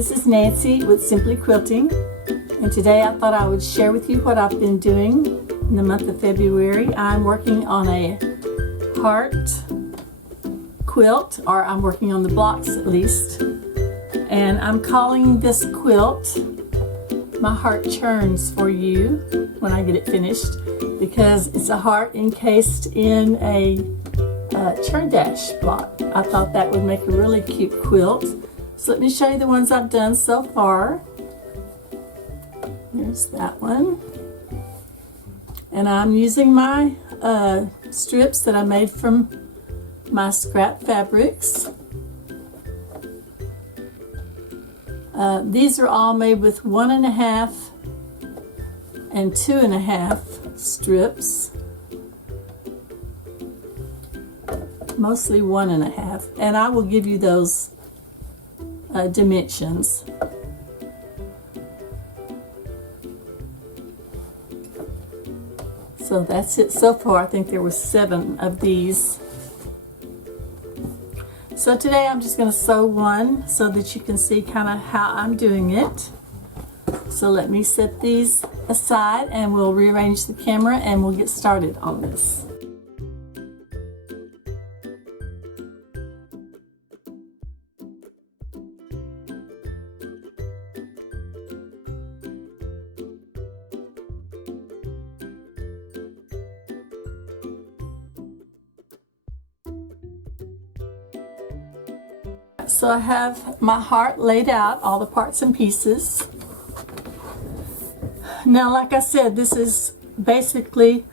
This is Nancy with Simply Quilting, and today I thought I would share with you what I've been doing in the month of February. I'm working on a heart quilt, or I'm working on the blocks at least, and I'm calling this quilt my heart churns for you when I get it finished, because it's a heart encased in a churn dash block. I thought that would make a really cute quilt. So let me show you the ones I've done so far. There's that one. And I'm using my strips that I made from my scrap fabrics. These are all made with 1.5 and 2.5 strips. Mostly 1.5. And I will give you those dimensions. So that's it so far. I think there were 7 of these. So today I'm just going to sew one so that you can see kind of how I'm doing it. So let me set these aside and we'll rearrange the camera and we'll get started on this. So I have my heart laid out, all the parts and pieces. Now, like I said, this is basically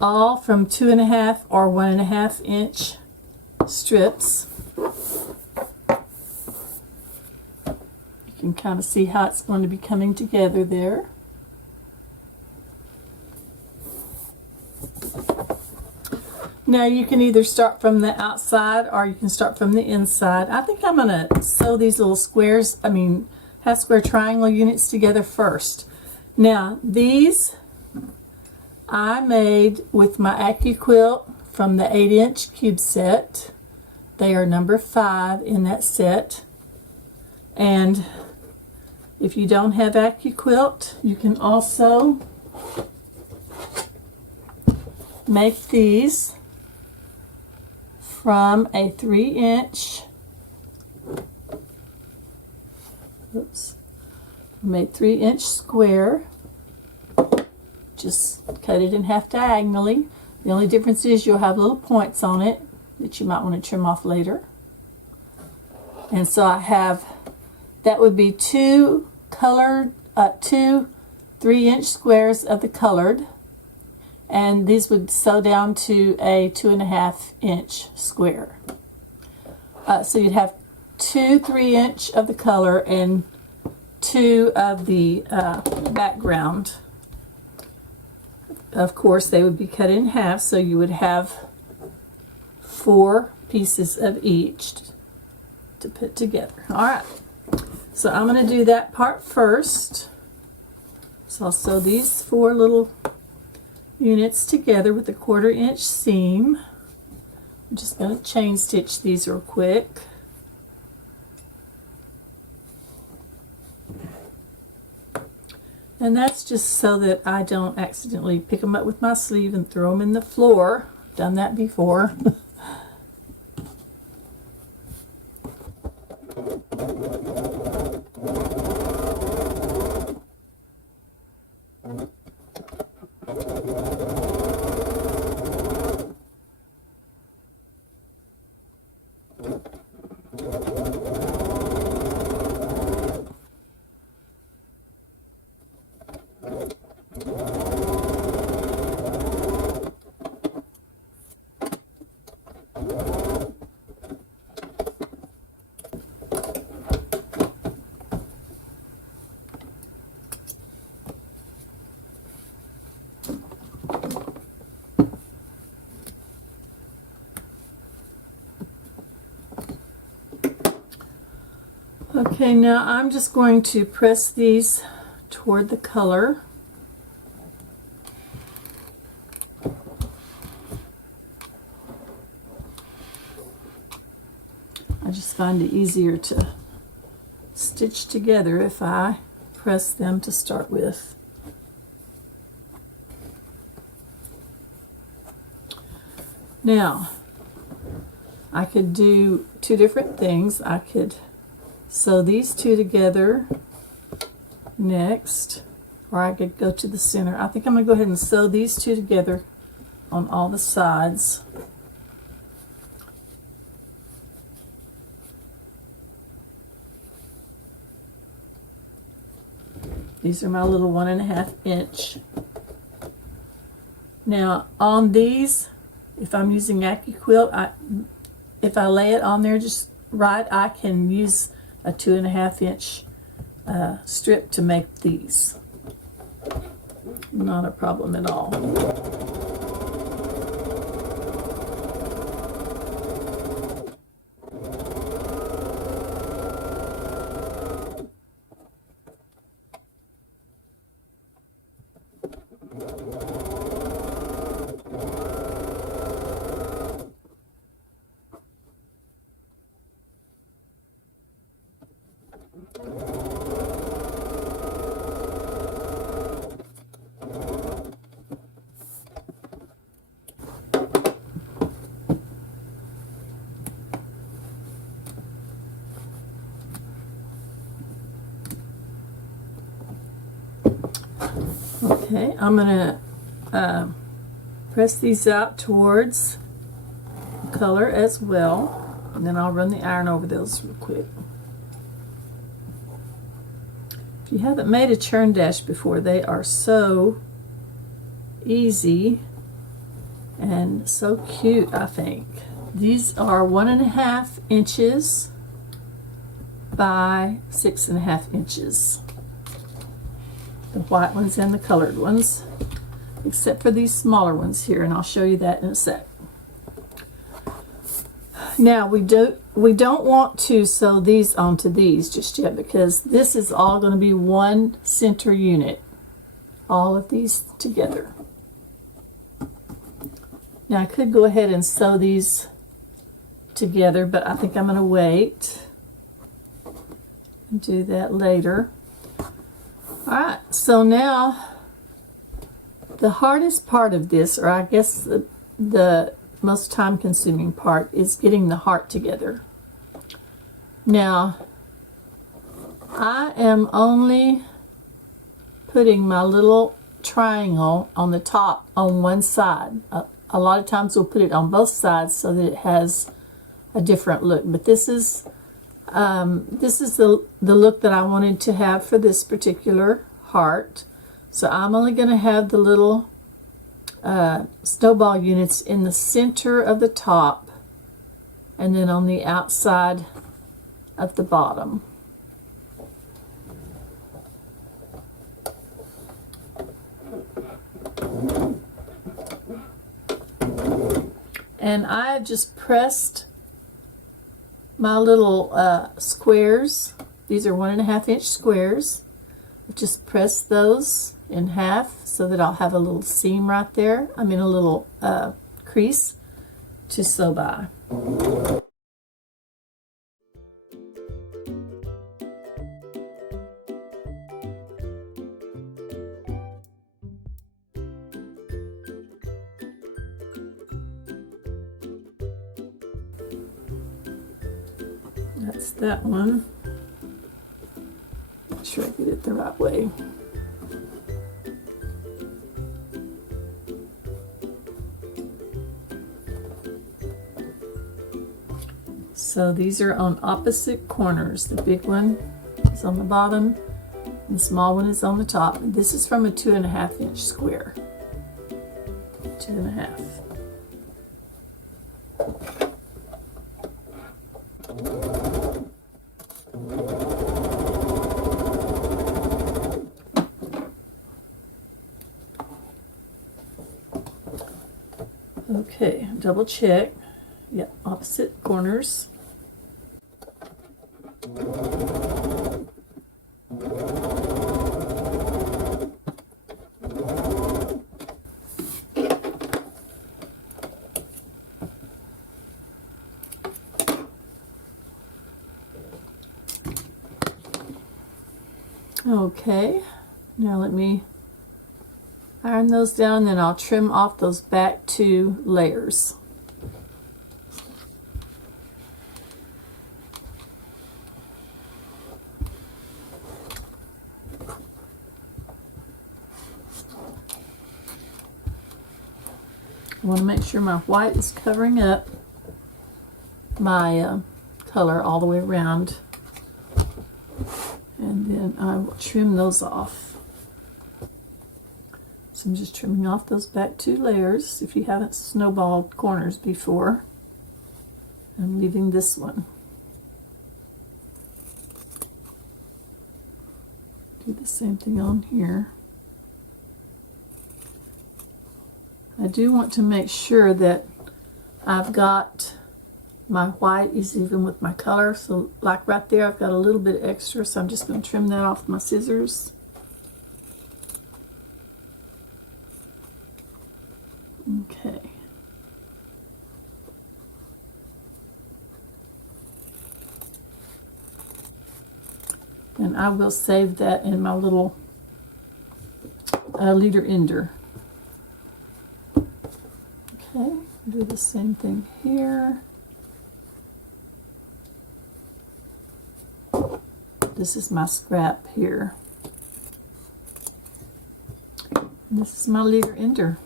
all from 2.5 or 1.5 inch strips. You can kind of see how it's going to be coming together there. Now you can either start from the outside or you can start from the inside. I think I'm going to sew these little squares, half square triangle units together first. Now these I made with my Accuquilt from the 8-inch Qube Set. They are number 5 in that set. And if you don't have Accuquilt, you can also make these from a 3-inch, made 3-inch square. Just cut it in half diagonally. The only difference is you'll have little points on it that you might want to trim off later. And so I have, that would be 2 3-inch squares of the colored. And these would sew down to a 2.5 inch square. So you'd have 2 3-inch of the color and 2 of the background. Of course, they would be cut in half, so you would have 4 pieces of each to put together. All right, so I'm going to do that part first. So I'll sew these 4 little units together with a 1/4 inch seam. I'm just going to chain stitch these real quick. And that's just so that I don't accidentally pick them up with my sleeve and throw them in the floor. I've done that before. Okay, now I'm just going to press these toward the color. I just find it easier to stitch together if I press them to start with. Now, I could do two different things. I could sew these two together next, or I could go to the center. I think I'm going to go ahead and sew these two together on all the sides. These are my little 1.5 inch. Now on these, if I'm using Accuquilt, if I lay it on there just right, I can use a 2.5 inch strip to make these. Not a problem at all. Okay, I'm going to press these out towards the color as well, and then I'll run the iron over those real quick. If you haven't made a churn dash before, they are so easy and so cute, I think. These are 1.5 inches by 6.5 inches. The white ones and the colored ones, except for these smaller ones here, and I'll show you that in a sec. Now we don't want to sew these onto these just yet, because this is all going to be one center unit, all of these together. Now I could go ahead and sew these together, but I think I'm going to wait and do that later. Alright, so now the hardest part of this, or I guess the most time consuming part, is getting the heart together. Now, I am only putting my little triangle on the top on one side. A lot of times we'll put it on both sides so that it has a different look, but this is the look that I wanted to have for this particular heart. So I'm only going to have the little snowball units in the center of the top and then on the outside of the bottom. And I just pressed my little squares. These are 1.5 inch squares. I've just pressed those in half so that I'll have a little seam right there. I mean a little crease to sew by. That's that one. Make sure I get it the right way. So these are on opposite corners. The big one is on the bottom, and the small one is on the top. This is from a 2.5 inch square. 2.5. Okay, double check. Yep, opposite corners. Okay, now let me iron those down, then I'll trim off those back 2 layers. I want to make sure my white is covering up my color all the way around, and then I will trim those off. So I'm just trimming off those back 2 layers. If you haven't snowballed corners before, I'm leaving this one. Do the same thing on here. I do want to make sure that I've got my white is even with my color. So like right there, I've got a little bit extra, so I'm just going to trim that off with my scissors. Okay. And I will save that in my little leader ender. Okay, do the same thing here. This is my scrap here. This is my leader ender.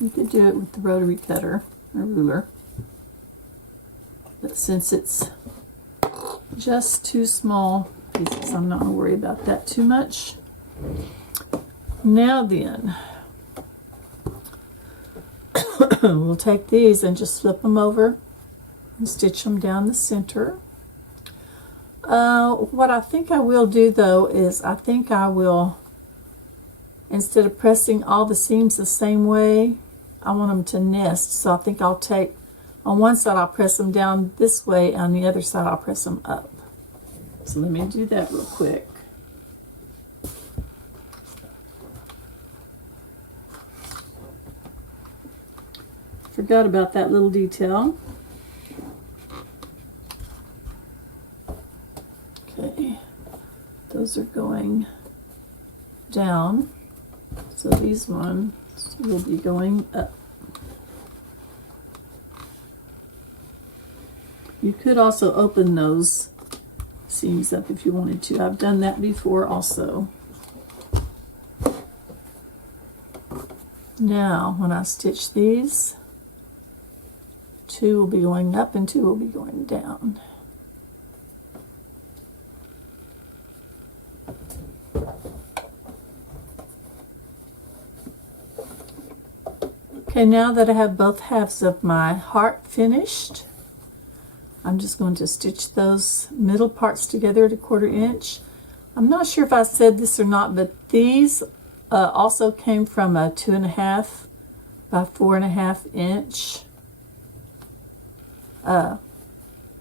You could do it with the rotary cutter or ruler, but since it's just 2 small pieces, I'm not going to worry about that too much. Now then, we'll take these and just flip them over and stitch them down the center. What I think I will do though is I think I will, instead of pressing all the seams the same way, I want them to nest. So I think I'll take, on one side I'll press them down this way, on the other side I'll press them up. So let me do that real quick. Forgot about that little detail. Okay, those are going down, so these ones will be going up. You could also open those seams up if you wanted to. I've done that before also. Now, when I stitch these, 2 will be going up and 2 will be going down. Okay, now that I have both halves of my heart finished, I'm just going to stitch those middle parts together at 1/4 inch. I'm not sure if I said this or not, but these also came from a 2.5 by 4.5 inch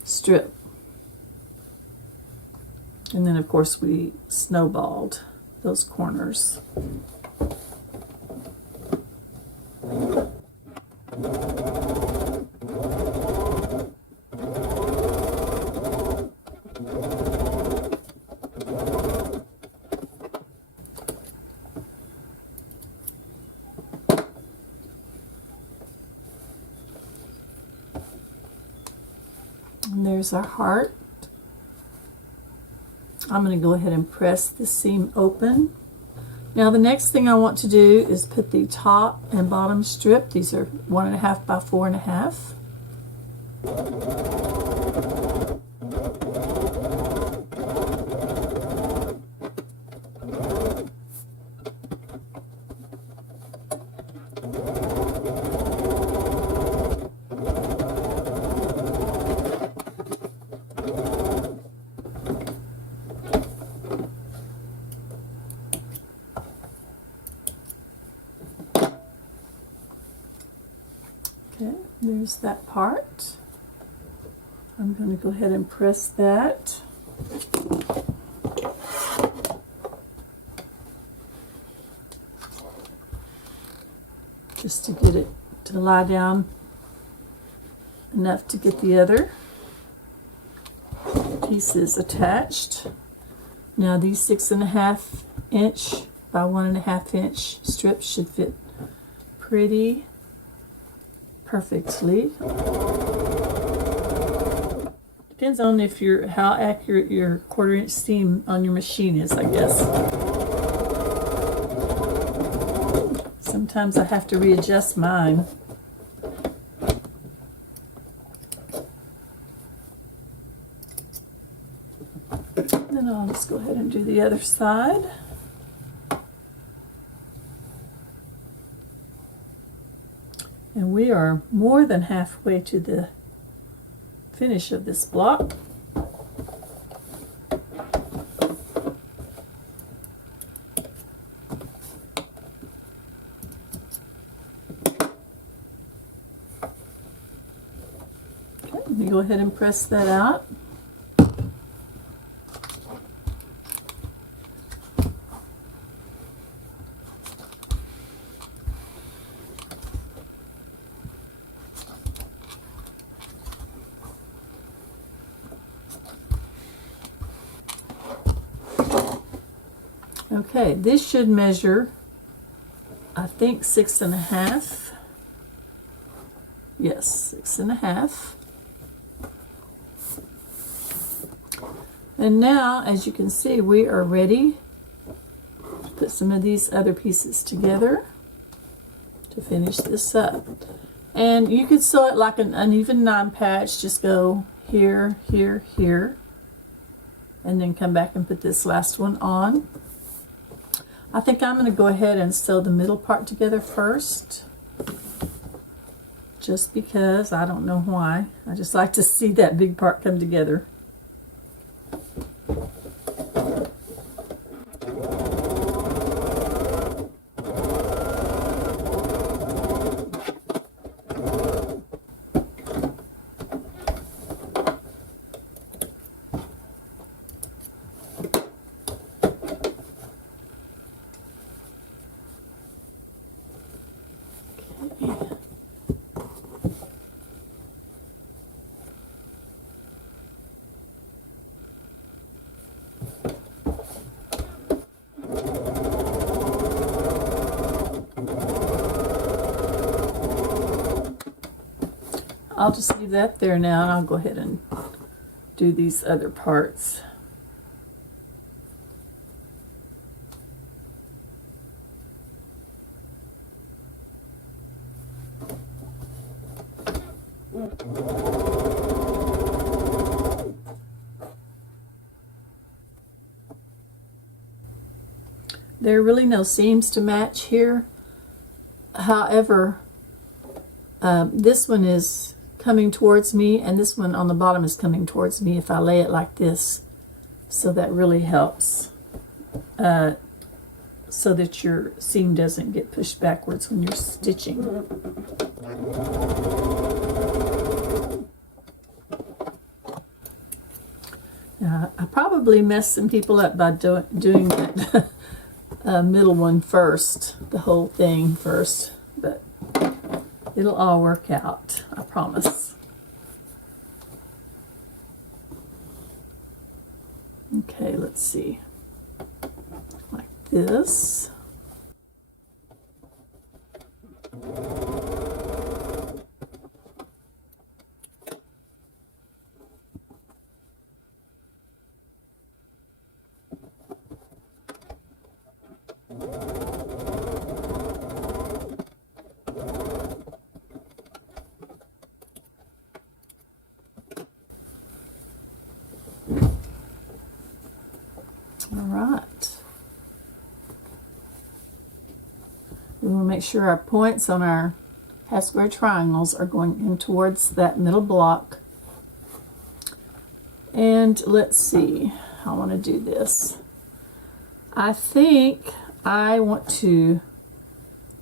strip. And then of course we snowballed those corners. And there's our heart. I'm going to go ahead and press the seam open. Now the next thing I want to do is put the top and bottom strip. These are 1.5 by 4.5. Okay, there's that part. I'm going to go ahead and press that. Just to get it to lie down enough to get the other pieces attached. Now these 6.5 inch by 1.5 inch strips should fit pretty perfectly. Depends on if how accurate your 1/4 inch seam on your machine is, I guess. Sometimes I have to readjust mine. Then I'll just go ahead and do the other side. And we are more than halfway to the finish of this block. Okay, let me go ahead and press that out. Okay, this should measure, I think, 6.5. Yes, 6.5. And now, as you can see, we are ready to put some of these other pieces together to finish this up. And you could sew it like an uneven 9 patch, just go here, here, here, and then come back and put this last one on. I think I'm going to go ahead and sew the middle part together first, just because. I don't know why. I just like to see that big part come together. I'll just leave that there now, and I'll go ahead and do these other parts. There are really no seams to match here. However, this one is coming towards me, and this one on the bottom is coming towards me if I lay it like this. So that really helps, so that your seam doesn't get pushed backwards when you're stitching. I probably messed some people up by doing that middle one first, the whole thing first, but it'll all work out, I promise. Okay, let's see. Like this. All right. We want to make sure our points on our half square triangles are going in towards that middle block. And let's see how I want to do this. I think I want to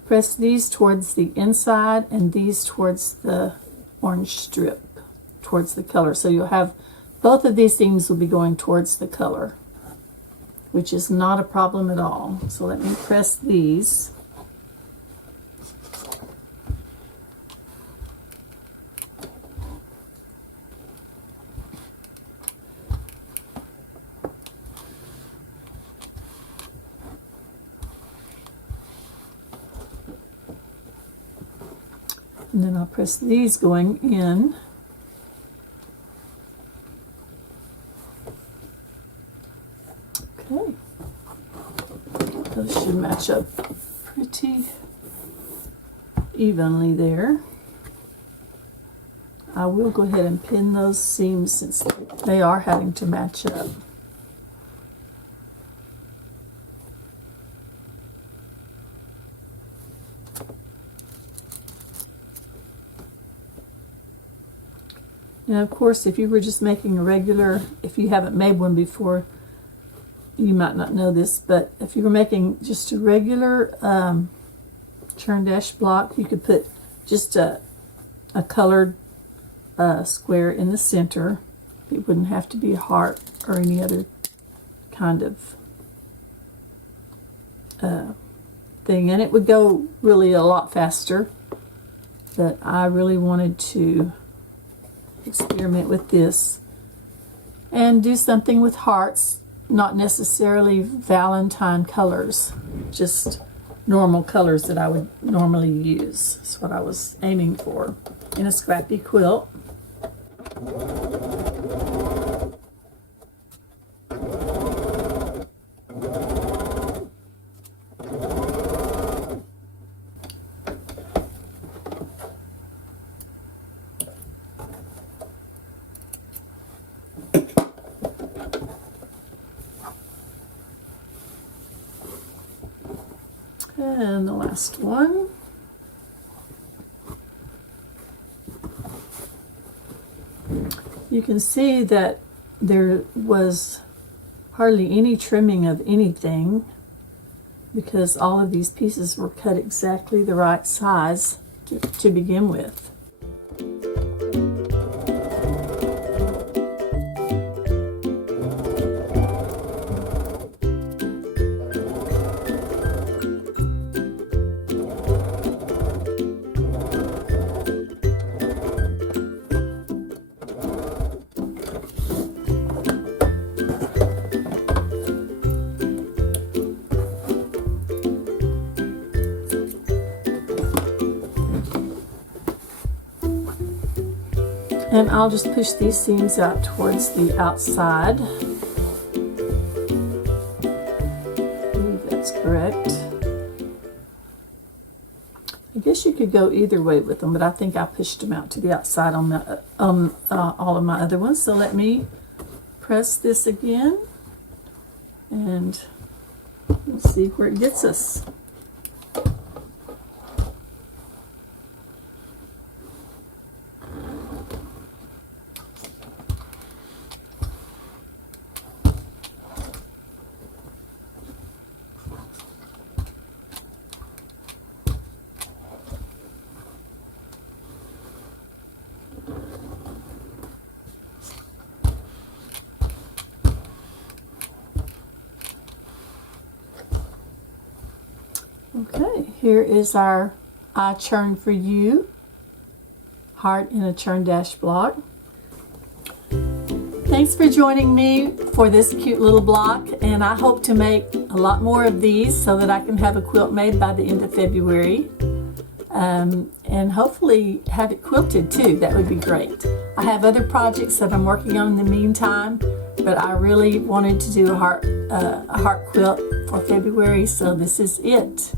press these towards the inside and these towards the orange strip, towards the color. So you'll have both of these seams will be going towards the color, which is not a problem at all. So let me press these. And then I'll press these going in. Okay. Those should match up pretty evenly there. I will go ahead and pin those seams since they are having to match up. Now, of course, if you were just making a regular, if you haven't made one before, you might not know this, but if you were making just a regular churn dash block, you could put just a colored square in the center. It wouldn't have to be a heart or any other kind of thing, and it would go really a lot faster. But I really wanted to experiment with this and do something with hearts, not necessarily Valentine colors, just normal colors that I would normally use. That's what I was aiming for in a scrappy quilt. And the last one. You can see that there was hardly any trimming of anything because all of these pieces were cut exactly the right size to begin with. And I'll just push these seams out towards the outside. I believe that's correct. I guess you could go either way with them, but I think I pushed them out to the outside on the, all of my other ones. So let me press this again, and we'll see where it gets us. Okay, here is our I Churn for You heart in a churn dash block. Thanks for joining me for this cute little block, and I hope to make a lot more of these so that I can have a quilt made by the end of February, and hopefully have it quilted too. That would be great. I have other projects that I'm working on in the meantime, but I really wanted to do a heart quilt for February, so this is it.